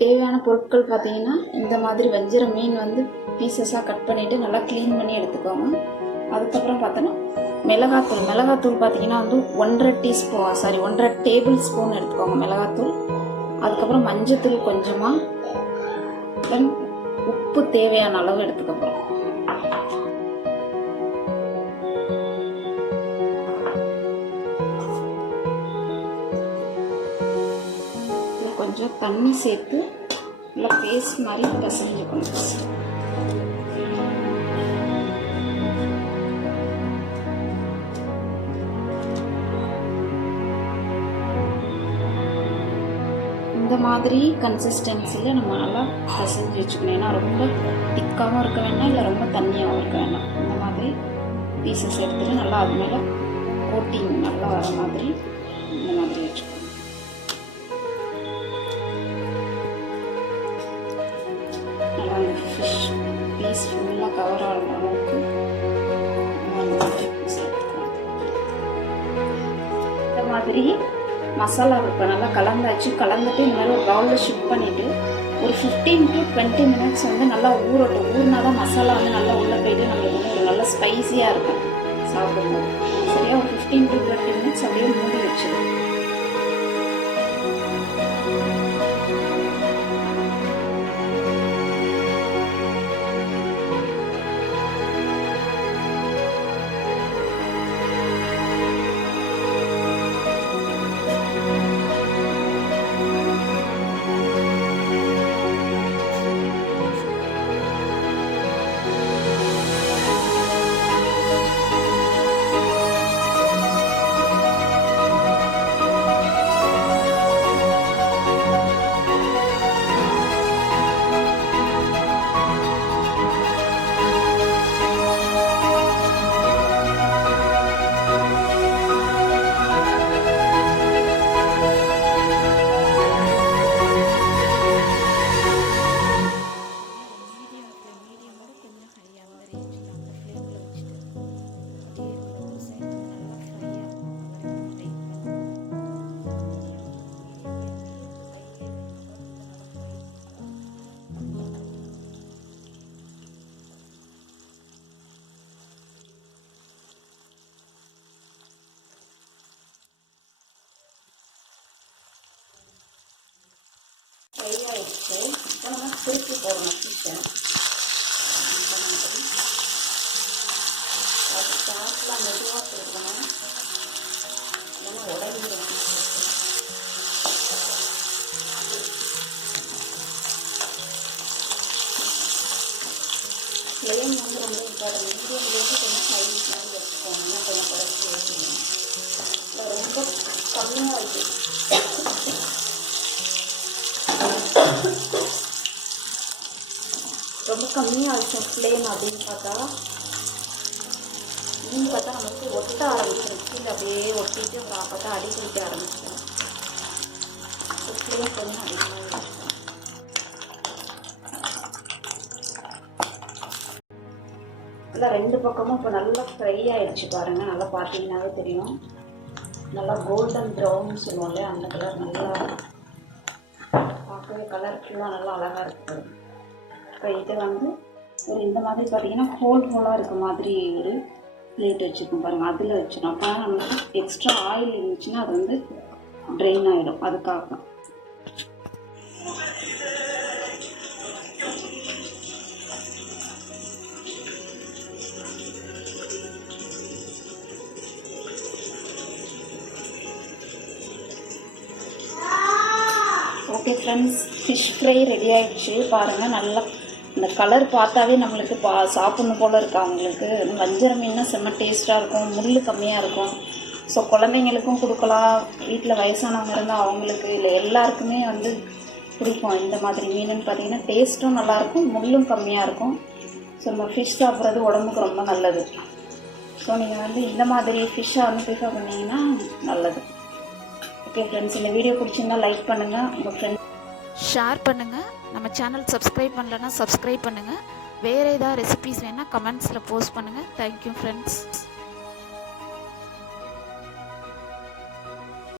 தேவையான பொருட்கள் பார்த்தீங்கன்னா இந்த மாதிரி வஞ்சிர மீன் வந்து பீசஸாக கட் பண்ணிவிட்டு நல்லா க்ளீன் பண்ணி எடுத்துக்கோங்க. அதுக்கப்புறம் பார்த்தோன்னா மிளகாத்தூள் பார்த்தீங்கன்னா வந்து 1.5 டேபிள் ஸ்பூன் எடுத்துக்கோங்க மிளகாத்தூள். அதுக்கப்புறம் மஞ்சத்தூள் கொஞ்சமாக, தென் உப்பு தேவையான அளவு எடுத்துக்கப்புறம் கொஞ்சம் தண்ணி சேர்த்து நல்லா பேஸ்ட் மாதிரி பிசைஞ்சுக்கணும். இந்த மாதிரி கன்சிஸ்டன்சியில் நம்ம நல்லா பிசைஞ்சு வச்சுக்கணும். ஏன்னா ரொம்ப திக்காகவும் இருக்க வேண்டாம், இல்லை ரொம்ப தண்ணியாகவும் இருக்க வேண்டாம். இந்த மாதிரி பீசஸ் எடுத்துகிட்டு நல்லா அது மேலே கோட்டிங் நல்லா வர மாதிரி இந்த மாதிரி வச்சுக்கணும். நல்லா அந்த ஃபிஷ் பீஸ் ஃபுல்லாக கவர் ஆகிற அளவுக்கு இந்த மாதிரி மசாலா இப்போ நல்லா கலந்துட்டு இந்த மாதிரி ஒரு பவுலில் ஷிஃப்ட் பண்ணிவிட்டு ஒரு 15 to 20 minutes வந்து நல்லா ஊறட்டும். ஊறினா தான் மசாலா வந்து நல்லா உள்ளே போயிட்டு நம்மளுக்கு வந்து ஒரு நல்ல ஸ்பைஸியாக இருக்கும் சாப்பிடும்போது. சரியா ஒரு 15 to 20 minutes அப்படியே மூடி வச்சிடும். ஃப்ரை ஆகிடுச்சு. இப்போ நம்ம திருப்பி போடணும் ஃபிஷ்ஷை. அது சாப்பிட்லாம் மெதுவாக திருப்பணும், ஏன்னா உடஞ்சிடும். ஃப்ளேம் வந்து ரொம்ப இம்பார்ட்டன்ட். மீடியம்லேருந்து கொஞ்சம் ஹை மாதிரி வச்சுக்கோங்க, இன்னும் கொஞ்சம் குறைச்சி வச்சுக்கணும். இல்லை ரொம்ப கம்மியாக இருக்குது. ரொம்ப கம்மியாக ஆகிடுச்சோம் ஃப்ளேம் அப்படின்னு பார்த்தா நமக்கு ஒட்ட ஆரம்பிச்சிருச்சு. இல்லை அப்படியே ஒட்டிட்டு அப்புறம் பார்த்தா அடி பிடிக்க ஆரம்பிச்சிடும். ஃப்ளேம் கொஞ்சம் அதிகமாக ஆகிடுச்சு. இல்லை ரெண்டு பக்கமும் இப்போ நல்லா ஃப்ரை ஆகிடுச்சு பாருங்கள். நல்லா பார்த்தீங்கன்னாவே தெரியும். நல்லா கோல்டன் ப்ரௌன் சொல்லுவோம்ல, அந்த கலர் நல்லா பார்க்கவே கலர் ஃபுல்லாக நல்லா அழகாக இருக்குது. இப்போ இதை வந்து ஒரு இந்த மாதிரி பார்த்தீங்கன்னா ஹோலாக இருக்க மாதிரி ஒரு பிளேட் வச்சுருக்கோம் பாருங்கள், அதில் வச்சிடும். அப்போ நமக்கு எக்ஸ்ட்ரா ஆயில் இருந்துச்சுன்னா அது வந்து ட்ரெயின் ஆகிடும். அதுக்காக okay friends, fish fry ready ஆகிடுச்சு பாருங்கள். நல்லா இந்த கலர் பார்த்தாவே நம்மளுக்கு சாப்பிட்ணும் போல் இருக்கு. அவங்களுக்கு வஞ்சர மீன்னா செம்ம டேஸ்ட்டாக இருக்கும், முள் கம்மியாக இருக்கும். ஸோ குழந்தைங்களுக்கும் கொடுக்கலாம், வீட்டில் வயசானவங்க இருந்தால் அவங்களுக்கு, இல்லை எல்லாருக்குமே வந்து பிடிக்கும். இந்த மாதிரி மீனுன்னு பார்த்தீங்கன்னா டேஸ்ட்டும் நல்லாயிருக்கும், முள்ளும் கம்மியாக இருக்கும். ஸோ நம்ம ஃபிஷ் சாப்பிட்றது உடம்புக்கு ரொம்ப நல்லது. ஸோ நீங்கள் வந்து இந்த மாதிரி ஃபிஷ்ஷை வந்து ப்ரிஃபர் பண்ணிங்கன்னா நல்லது. ஓகே ஃப்ரெண்ட்ஸ், இந்த வீடியோ பிடிச்சிருந்தா லைக் பண்ணுங்கள், உங்கள் ஃப்ரெண்ட்ஸ் ஷேர் பண்ணுங்கள். நம்ம சேனல் சப்ஸ்கிரைப் பண்ணலன்னா சப்ஸ்கிரைப் பண்ணுங்கள். வேறு ஏதாவது ரெசிபீஸ் வேணால் கமெண்ட்ஸில் போஸ்ட் பண்ணுங்கள். Thank you friends.